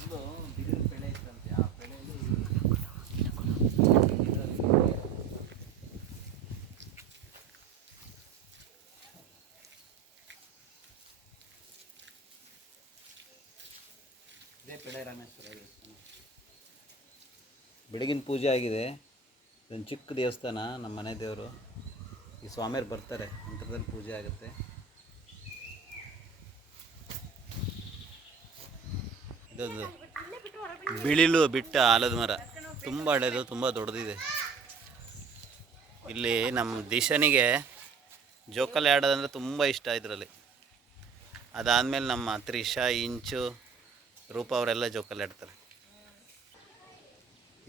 ಮೊದಲು ಬಿದಿರು ಬೆಳೆ ಇತ್ತಂತೆ. ಆ ಬೆಳೆಯಲ್ಲಿ ಇದೇ ರಾಮೇಶ್ವರ ದೇವಸ್ಥಾನ. ಬೆಳಗಿನ ಪೂಜೆ ಆಗಿದೆ. ಇದೊಂದು ಚಿಕ್ಕ ದೇವಸ್ಥಾನ, ನಮ್ಮ ಮನೆ ದೇವರು. ಈ ಸ್ವಾಮಿಯರು ಬರ್ತಾರೆ ನಂತರದಲ್ಲಿ ಪೂಜೆ ಆಗುತ್ತೆ. ಬಿಳಿಲು ಬಿಟ್ಟ ಆಲದ ಮರ. ತುಂಬ ಹಳೇದು, ತುಂಬ ದೊಡ್ಡದಿದೆ. ಇಲ್ಲಿ ನಮ್ಮ ದಿಶನಿಗೆ ಜೋಕಾಲಿ ಆಡೋದಂದ್ರೆ ತುಂಬ ಇಷ್ಟ ಇದರಲ್ಲಿ. ಅದಾದಮೇಲೆ ನಮ್ಮ ತ್ರಿಷಾ, ಇಂಚು, ರೂಪ ಅವರೆಲ್ಲ ಜೋಕಾಲಿ ಆಡ್ತಾರೆ.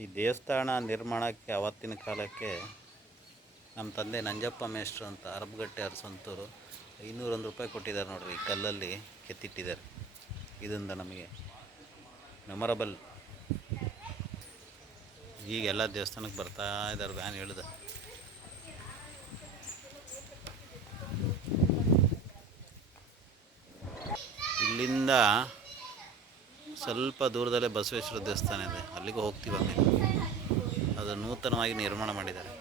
ಈ ದೇವಸ್ಥಾನ ನಿರ್ಮಾಣಕ್ಕೆ ಅವತ್ತಿನ ಕಾಲಕ್ಕೆ ನಮ್ಮ ತಂದೆ ನಂಜಪ್ಪ ಮೇಷ್ಟ್ರು ಅಂತ ಅರಬಗಟ್ಟೆ ಅರಸಂತೂರು ಐನೂರೊಂದು ರೂಪಾಯಿ ಕೊಟ್ಟಿದ್ದಾರೆ ನೋಡಿರಿ ಕಲ್ಲಲ್ಲಿ ಕೆತ್ತಿಟ್ಟಿದ್ದಾರೆ. ಇದರಿಂದ ನಮಗೆ ಮೆಮೊರಬಲ್ ಈಗ ಎಲ್ಲ ದೇವಸ್ಥಾನಕ್ಕೆ ಬರ್ತಾ ಇದ್ದಾರೆ ವ್ಯಾನ್ ಹೇಳಿದ. ಇಲ್ಲಿಂದ ಸ್ವಲ್ಪ ದೂರದಲ್ಲೇ ಬಸವೇಶ್ವರ ದೇವಸ್ಥಾನ ಇದೆ. ಅಲ್ಲಿಗೂ ಹೋಗ್ತೀವಿ ಅದು ನೂತನವಾಗಿ ನಿರ್ಮಾಣ ಮಾಡಿದ್ದಾರೆ.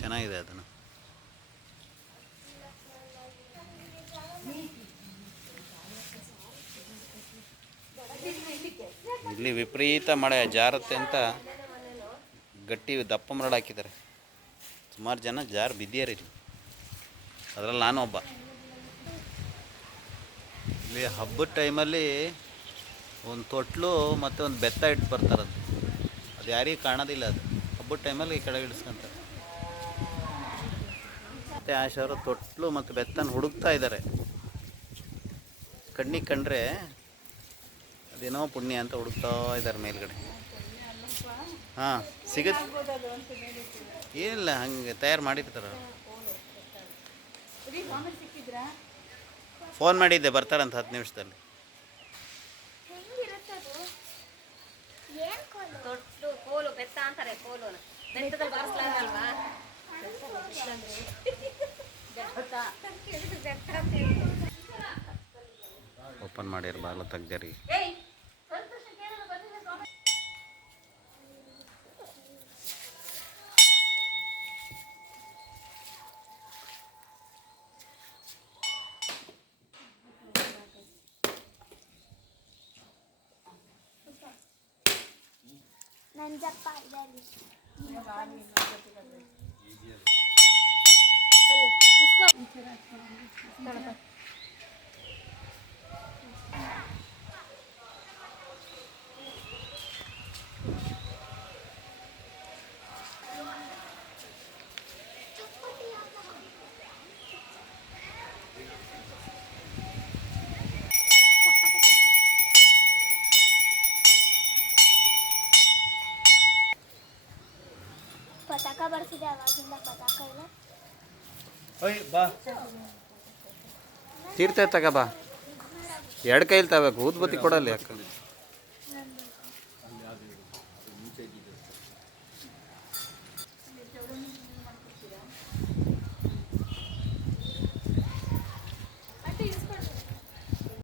ಚೆನ್ನಾಗಿದೆ ಅದನ್ನು. ಇಲ್ಲಿ ವಿಪರೀತ ಮಳೆ ಜಾರತ್ತೆ ಅಂತ ಗಟ್ಟಿ ದಪ್ಪ ಮರಳು ಹಾಕಿದ್ದಾರೆ. ಸುಮಾರು ಜನ ಜಾರು ಬಿದ್ದಿಯಾರ ಇಲ್ಲಿ. ಅದರಲ್ಲಿ ನಾನು ಒಬ್ಬ. ಇಲ್ಲಿ ಹಬ್ಬದ ಟೈಮಲ್ಲಿ ಒಂದು ತೊಟ್ಲು ಮತ್ತು ಒಂದು ಬೆತ್ತ ಇಟ್ಟು ಬರ್ತಾರೆ ಅದು. ಯಾರಿಗೂ ಕಾಣೋದಿಲ್ಲ ಅದು. ಹಬ್ಬದ ಟೈಮಲ್ಲಿ ಈ ಕಡೆ ಇಳಿಸ್ಕೊಂತಾರೆ. ಮತ್ತು ಆಶಾವ್ರ ತೊಟ್ಲು ಮತ್ತು ಬೆತ್ತನ ಹುಡುಕ್ತಾ ಇದ್ದಾರೆ. ಕಣ್ಣಿಗೆ ಕಂಡ್ರೆ ಅದೇನೋ ಪುಣ್ಯ ಅಂತ ಹುಡುಕ್ತಾ ಇದ್ದಾರೆ ಮೇಲ್ಗಡೆ. ಹಾಂ ಸಿಗತ್ ಏನಿಲ್ಲ ಹಂಗೆ ತಯಾರು ಮಾಡಿರ್ತಾರೆ ಫೋನ್ ಮಾಡಿದ್ದೆ ಬರ್ತಾರಂತ ಹತ್ತು ನಿಮಿಷದಲ್ಲಿ. ಓಪನ್ ಮಾಡಿರ ಬಾಲ ತೆಗ್ದಾರಿ ನಂಜಪ್ಪ ಪತಾಕ ಬರ್ತಿದೆ ಅವಾಗಿಂದ ಪತಾಕ ಇಲ್ಲ. ಓಯ್ ಬಾ. ತೀರ್ಥ ತಗ ಬಾ. ಎರಡು ಕೈಲಿ ತಗೋಬೇಕು ಊದ್ಬತ್ತಿ ಕೊಡಲ್ಲ ಯಾಕೆ